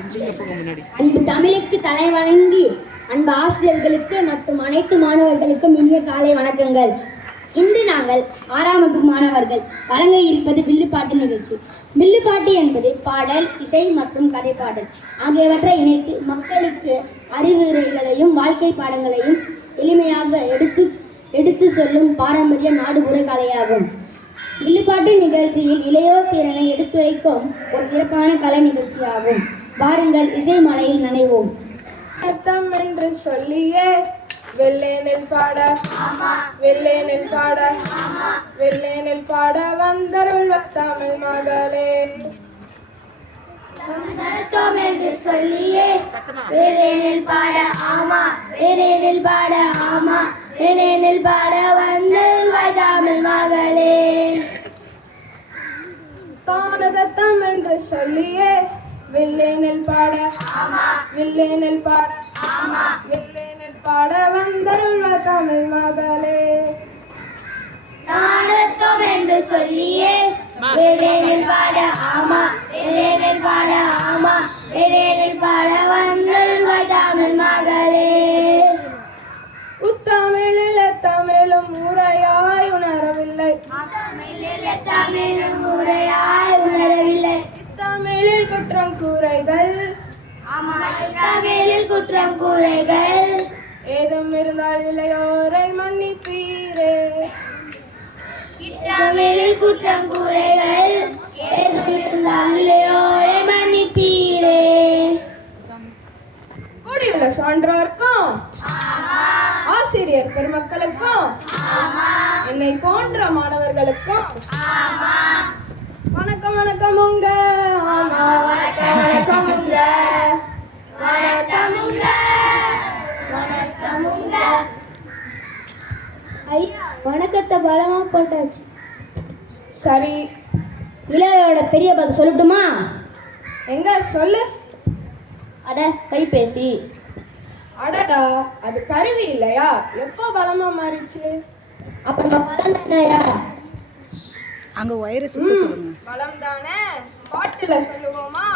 அன்பு தமிழுக்கு தலை வணங்கி அன்பு ஆசிரியர்களுக்கு மற்றும் அனைத்து மாணவர்களுக்கும் இனிய காலை வணக்கங்கள். இன்று நாங்கள் 6ஆம் வகுப்பு மாணவர்கள் வழங்க இருப்பது வில்லுப்பாட்டு நிகழ்ச்சி. வில்லுப்பாட்டு என்பது பாடல், இசை மற்றும் கதைப்பாடல் ஆகியவற்றை இணைத்து மக்களுக்கு அறிவுரைகளையும் வாழ்க்கை பாடங்களையும் எளிமையாக எடுத்து சொல்லும் பாரம்பரிய நாடுபுற கலையாகும். வில்லுப்பாட்டு நிகழ்ச்சியில் இளையோர் திறனை எடுத்துரைக்கும் ஒரு சிறப்பான கலை நிகழ்ச்சியாகும். வாருங்கள், இசை மலையில் நனைவோம். அர்த்தம் என்று சொல்லியே வெள்ளேனில் பாட வெள்ளேனில் பாட வெள்ளேனில் பாட வந்தருள் தமிழ் மகளே. அர்த்தம் என்று சொல்லியே வெள்ளேனில் பாட ஆமா வெள்ளேனில் பாட ஆமா வெள்ளேனில் பாட வந்தருள் தமிழ் மகளே. தானதத்தம் என்று சொல்லியே வெள்ளேனில் பாட வெள்ளேனில் பாட வெள்ளேனில் பாட வந்தருள் தமிழ் மகளே. நாடகம் என்று சொல்லியே வெள்ளேனில் பாட ஆமா வெள்ளேனில் பாட ஆமா வெள்ளேனில் பாட வந்தருள் தமிழ் மகளே. உத்தமிழில் தமிழும் முறையாய் உணரவில்லை தமிழும் முறையாய் உணரவில்லை. தமிழில் குற்றம் கூரைகள் தமிழில் குற்றம் கூரைகள் ஏதும் இருந்தால் இளையோரை மன்னிப்பீரே. தமிழில் குற்றம் கூரைகள் ஏதும் இருந்தால் இளையோரை மன்னிப்பீரே. கூடியுள்ள சான்றோர்க்கும் ஆசிரியர் பெருமக்களுக்கும் என்னை போன்ற மாணவர்களுக்கும் வணக்கம் வணக்கம் உங்க வணக்கம் வணக்கம் உங்க வணக்கம் உங்க வணக்கம் உங்க. ஐயா, வணக்கத்தை பலமா போட்டாச்சு. சரி, இளையோட பெரிய பதில் சொல்லட்டுமா? எங்க சொல்லு. அட, கைபேசி. அடடா, அது கருவி இல்லையா? எப்போ பலமா மாறிச்சு? அப்ப நம்ம பலம் தானயா? அங்க வயிறு சுத்த சொல்லுங்க. பலம் தானே, பாட்டுல சொல்லுவோமா?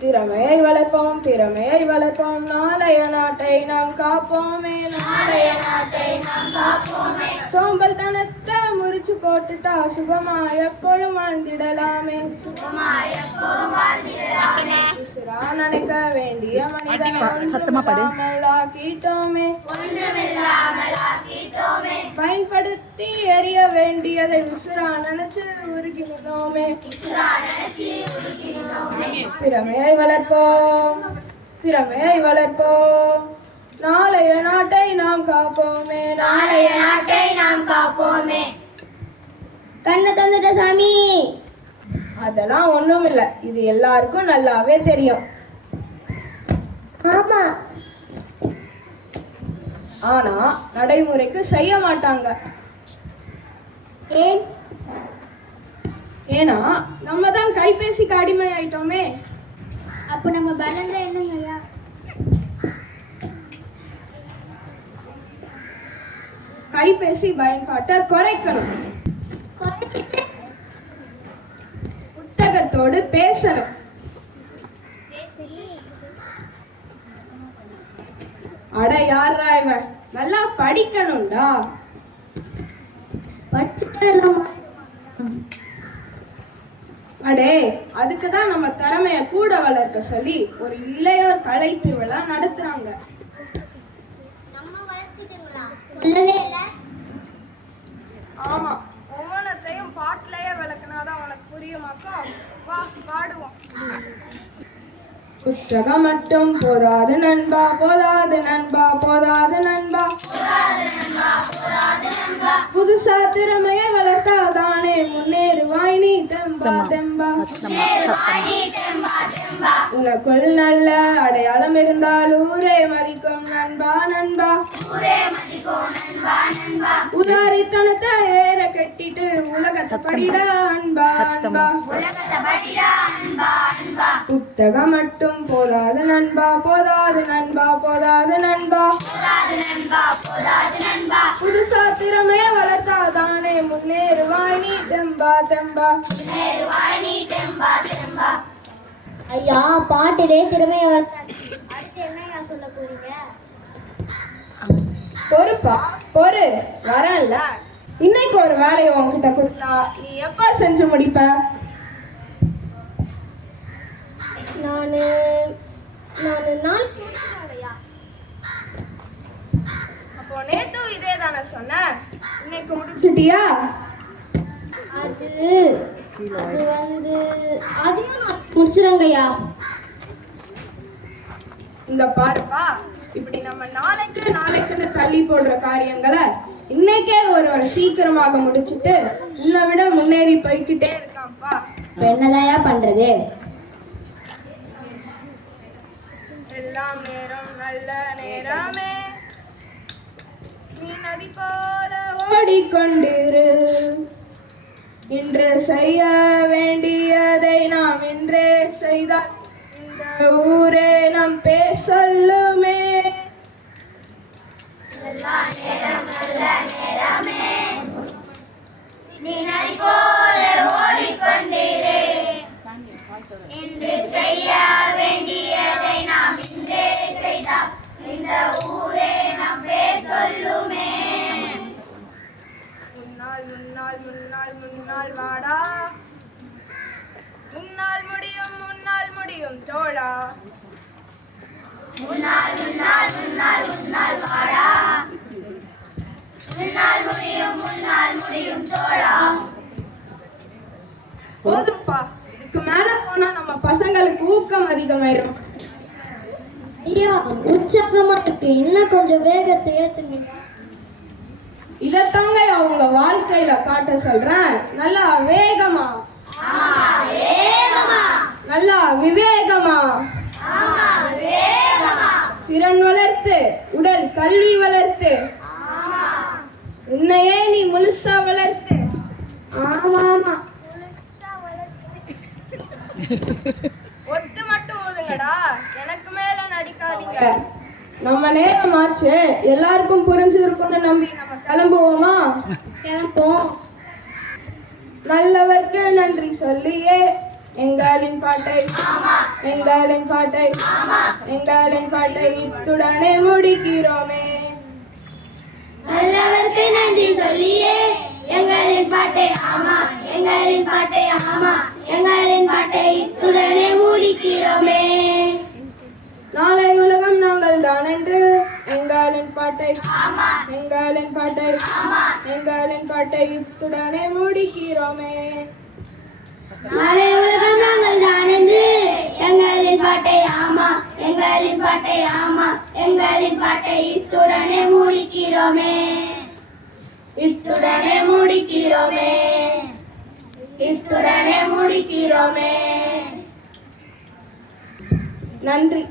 திறமையை வளர்ப்போம் திறமையை வளர்ப்போம் நாளைய நாட்டை நாம் காப்போமே நாளைய நாட்டை நாம் காப்போமே. சோம்பல் தனத்தை முறிச்சு போட்டுட்டா சுகமா எப்பொழுதும் வாழ்ந்திடலாமே உசுரா நினைக்க வேண்டிய மனிதனாக்கீட்டோமே பயன்படுத்தி எறிய வேண்டியதை உசுரா நினைச்சு உருகினோமே. திறமையை வளர்ப்போம் திறமையை வளர்ப்போம் நாளைய நாட்டை நாம் காப்போமே நாளைய நாட்டை நாம் காப்போமே. கண்ணை தந்துட்ட சாமி. அதெல்லாம் ஒண்ணும் இல்ல, இது எல்லாருக்கும் நல்லாவே தெரியும். ஆமா, ஆனா நடைமுறைக்கு செய்ய மாட்டாங்க. ஏன்? ஏன்னா நம்ம தான் கைபேசிக்கு அடிமை ஆயிட்டோமே. அப்ப நம்ம பலன்ற என்னங்கய்யா? கைபேசி பயன்பாட்டை குறைக்கணும், புத்தகத்தோடு பேசணும். அட, யாரா இவன்? நல்லா படிக்கணும்டா. அடே, அதுக்குதான் நம்ம திறமைய கூட வளர்க்க சொல்லி ஒரு இளையோர் கலை திருவிழா நடத்துறாங்க. ஆமா, ஒவ்வொன்றத்தையும் பாட்டிலேயே விளக்குனாதான் உனக்கு புரியுமாக்கும். வா, பாடுவோம். புத்தகம் மட்டும் போதாது நண்பா போதாது நண்பா போதாது நண்பா புதுசா திறமையை வளர்த்தாதானே முன்னேறுவாய் நீ தெம்பா தெம்பா. உனக்குள் நல்ல அடையாளம் இருந்தால் ஊரே மதிக்கும் நண்பா நண்பா. உதாரித்தனத்தை ஏற கட்டிட்டு உலகத்தை படிடா அன்பா அன்பா. புத்தகம் மட்டும் போதாது நண்பா போதாது நண்பா போதாது நண்பா புதுசா திறமைய வளர்த்தாதானே முன்னேறுவாய் நீ தெம்பா தெம்பா தெம்பா. ஐயா பாட்டிலே திறமையை வளர்த்தாங்க. அடுத்து என்னையா சொல்ல போறீங்க? பொறுப்பா பொறு வரேன்ல. இன்னைக்கு ஒரு வேலையை உன்கிட்ட கொடுத்தா நீ எப்ப செஞ்சு முடிப்ப? நானு நாள் முடிச்சிருவேங்கய்யா. அப்போ நேத்து இதே தானே சொன்ன, இன்னைக்கு முடிச்சிட்டியா? அது வந்து அதையும் நான் முடிச்சிருவேங்கய்யா. இந்த பாருப்பா, இப்படி நம்ம நாளைக்குன்னு தள்ளி போடுற காரியங்களை இன்னைக்கே ஒருவன் சீக்கிரமாக முடிச்சிட்டு உன்னை விட முன்னேறி போய்கிட்டே இருக்கான்ப்பா. என்னதாயா பண்றது? எல்லாம் நேரம் நல்ல நேரமே, நீ நதி போல ஓடிக்கொண்டிரு. இன்று செய்ய வேண்டியதை நாம் இன்றே செய்தால் இந்த ஊரே நம் பேர் சொல்லுமே. முன்னால் முன்னால் முன்னால் முன்னால் வாடா, முன்னால் முடியும் தோழா. போதும்ப்பா, இதுக்கு மேல போனா நம்ம பசங்களுக்கு ஊக்கம் அதிகமாயிரும். ஐயா உற்சாகமா இருக்கு, இன்னும் கொஞ்சம் வேகத்தை ஏத்துங்க. இதத்தாங்க அவங்க வாழ்க்கையில காட்ட சொல்றேன். நல்லா வேகமா, நல்லா விவேகமா, திறன் வளர்த்து, உடல் கல்வி வளர்த்து, உன்னையே நீ முழுசா வளர்த்து. ஆமா ஆமா, ஒத்து மட்டும் ஊதுங்கடா, எனக்கு மேல நடிக்காதீங்க. நம்ம நேரம் ஆச்சு, எல்லாருக்கும் புரிஞ்சிருக்கும்னு நம்பி நம்ம கிளம்புவோமா? கிளம்புவோம். நல்லவர்க்கு நன்றி சொல்லியே எங்களின் பாட்டை இத்துடனே முடிக்கிறோமே. நல்லவர்க்கு நன்றி சொல்லியே எங்களின் பாட்டை இத்துடனே முடிக்கிறோமே. நாளை உலகம் நாங்கள் தான் என்று எங்களின் பாட்டை இத்துடனே முடிக்கிறோமே. நாளை உலகம் நாங்கள் தான் என்று எங்களின் பாட்டை இத்துடனே முடிக்கிறோமே. நன்றி.